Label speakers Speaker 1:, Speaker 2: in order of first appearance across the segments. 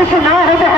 Speaker 1: দেশে না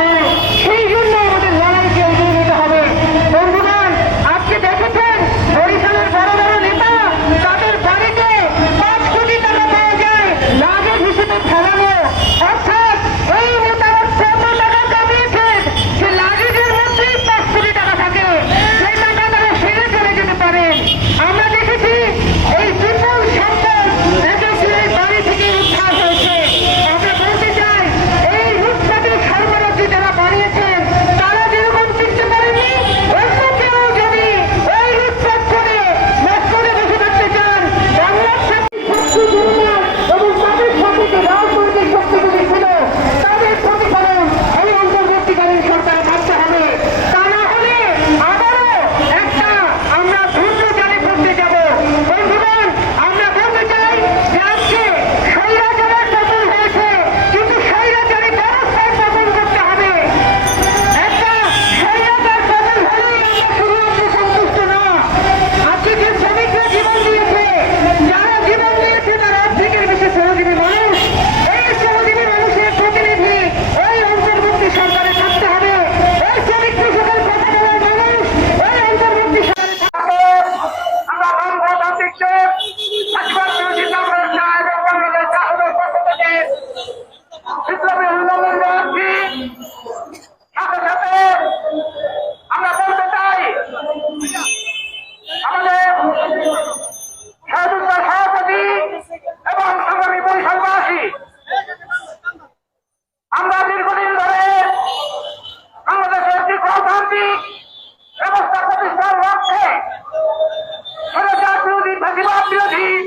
Speaker 2: বিরোধী